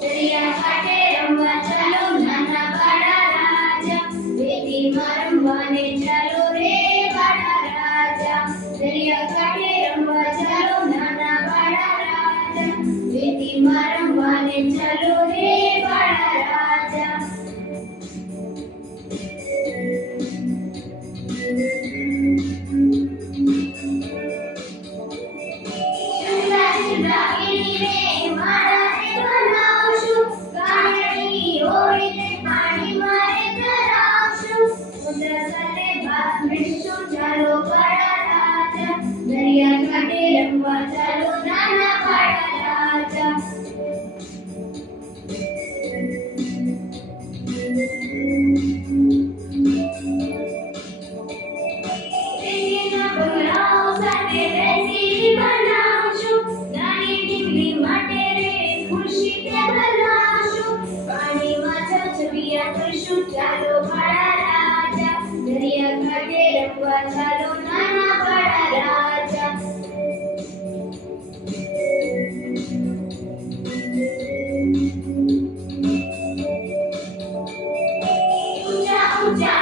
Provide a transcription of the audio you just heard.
दरिया कांठे रमवा चलो नाना बड़ा राजा, वेदीमां रमवाने चलो रे बड़ा राजा। दरिया कांठे रमवा चलो नाना बड़ा राजा, वेदीमां रमवाने चलो रे बड़ा राजा। शुभ्रा शुभ्रा गिरी रे मारा रे बनावशु, कानडी होळी रे पाणी मारे तरावशु। समुद्र साथे भाग मिळशु चालो बड़ा राजा, दरिया कांठे रमवा चालो नाना बड़ा राजा। रेतीना बंगलाओ साथे रेसी बनावशु, नानी ढींगली माटे रे खुर्शी ते बनावशु। पाणीमां छछबिया करशु चालो बड़ा राजा, दरिया कांठे रमवा चालो नाना बड़ा राजा। ऊंचा ऊंचा